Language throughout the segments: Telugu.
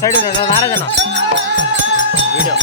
సైడ్ నారాజన్న వీడియో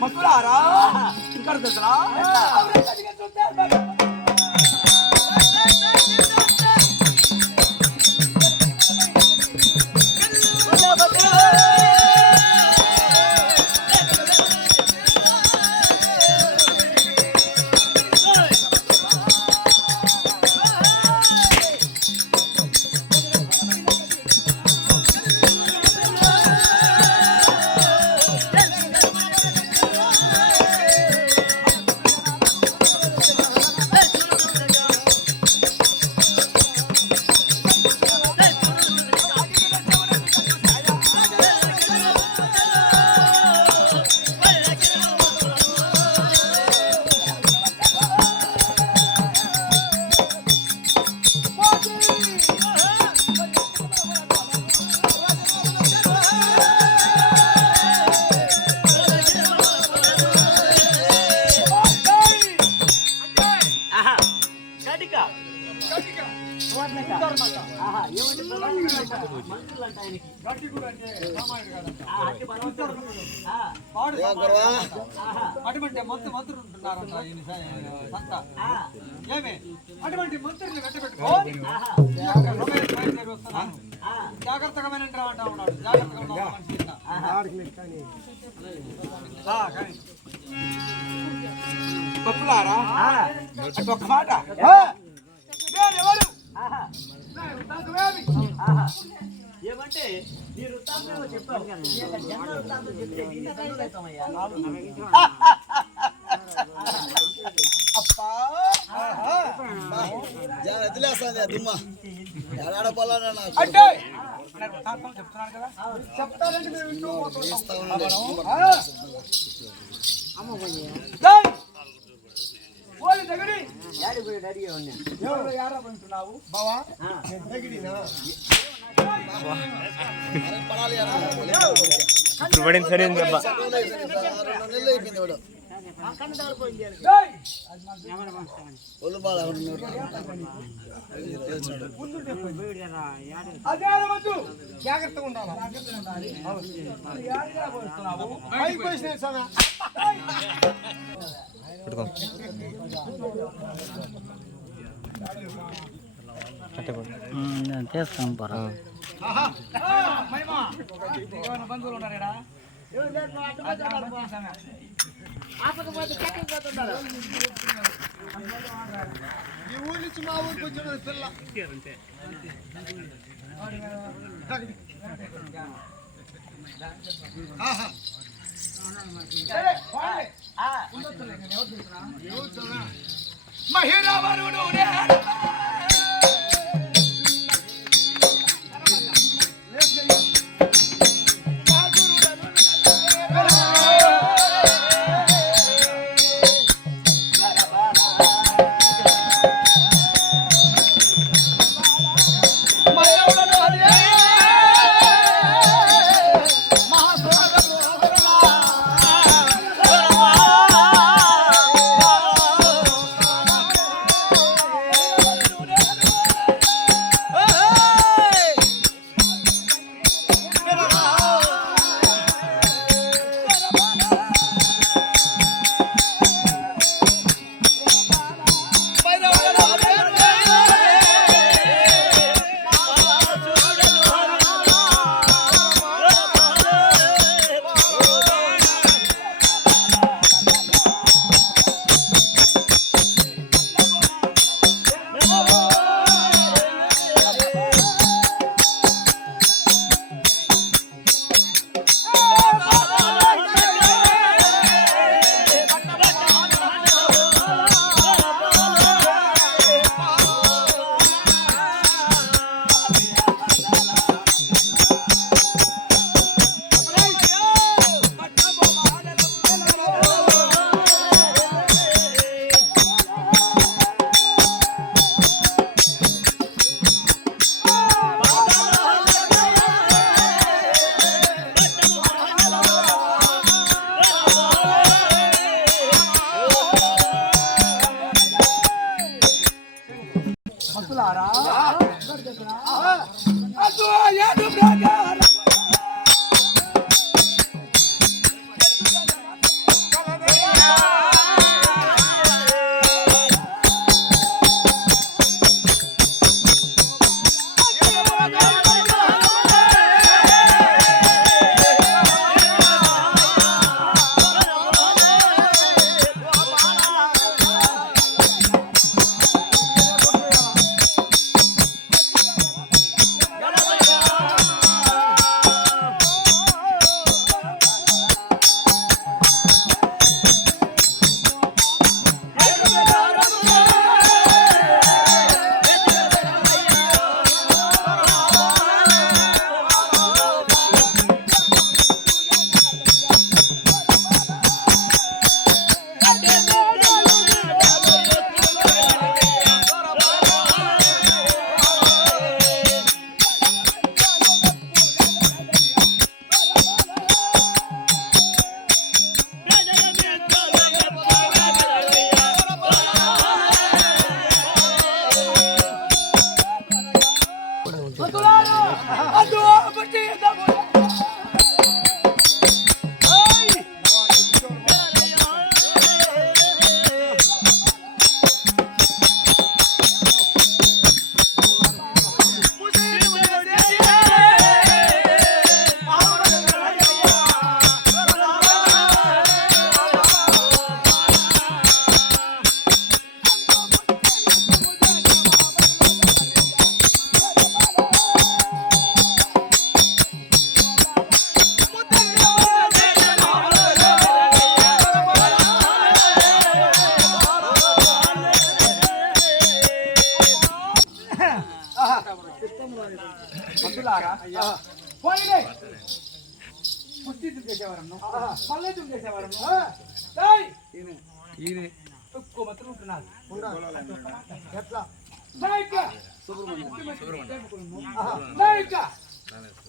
మక్కులారా ఇక్కడ దసరా అటువంటి మంత్రులు ఉంటున్నారంట ఏమే అటువంటి మంత్రులు వెంటబెట్టుకోవాలి జాగ్రత్తగా అంటా ఉన్నాడు. జాగ్రత్తగా పప్పులారా ఒక మాట ఎవరు ఏమంటే నీ వృత్తాంతం చెప్పావు జన్మ వృత్తాంతం చెప్తే చెప్తానంటే బావా ఇప్పుడు పడింది సరే జాగ్రత్తగా ఉండాలి. చేస్తాం పరా బంధువులు ఉన్నారా? ఈ ఊరి నుంచి మా ఊరికి వచ్చిన పిల్ల మహిరావరుడు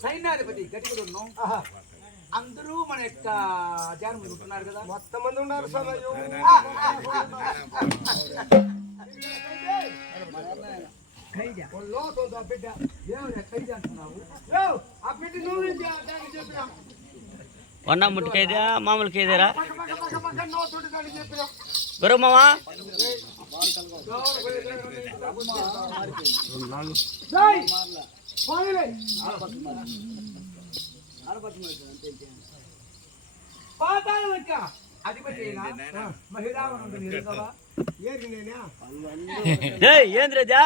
సైన్యాధిపతి గట్టిగా అందరూ మన యొక్క జానం ఉంటున్నారు కదా మొత్తం మంది ఉన్నారు వన్నా ముట్టికైదా మామూలుకి ఏదేరా గురు మామా ఏంద్రజా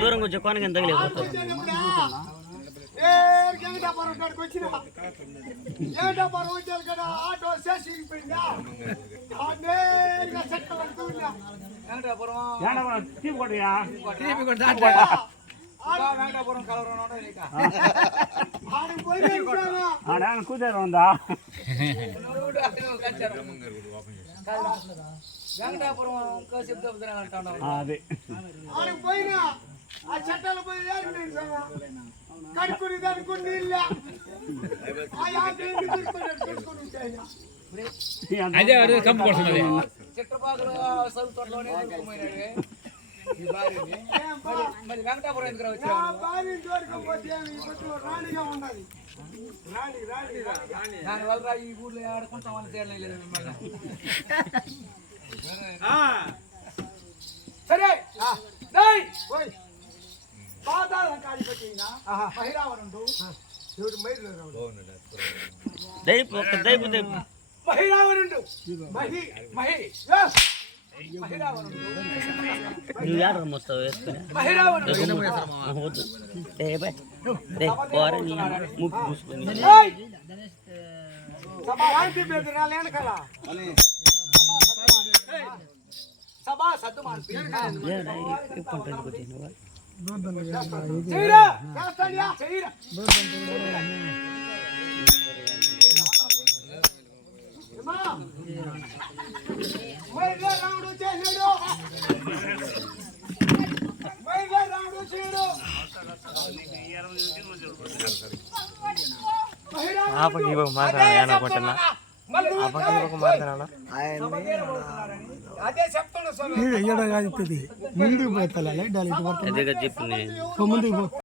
దూరం కొంచెం కొనగా తగిలిపోతుంది నేరుగా వెంకటాపురం కాడికి వచ్చిన వెంకటాపురం వచ్చారు కదా ఆటో స్టేషన్కి పోయిందా నేరుగా చెట్ల పడుతున్నా వెంకటాపురం కలవరం ఆడికి పోయినా కూర్చొని ఉందా వెంకటాపురం కాసేపు అంటున్నావు అదే ఆడికి పోయినా ఆ చెట్టాలు పోయి కడుక్కుని దానికి నీళ్ళ అదే అదే కంపు కొడుతున్నది చిట్టపాకులు చదువుతోటలోనే మరి వెంకటాపురం ఎందుకు వచ్చా భార్య దొరకపోతే రాణిగా ఉన్నది దానివల్ల ఈ ఊర్లో ఆడుకుంటామని తేలేదు మిమ్మల్ని సరే పాదాల కాడి పెట్టినా మహిరావణుడు ఎవరు మహిరావణుడు మహిరావణుడు నువ్వు యారు మోస్తావు వేసుకుని ముక్కు పూసుకుని సభా సద్దు రాముడు చేసాడు రాముడు చేయడు అదే చెప్తాను ముందుకు పోతా చెప్పు ముందుకు పో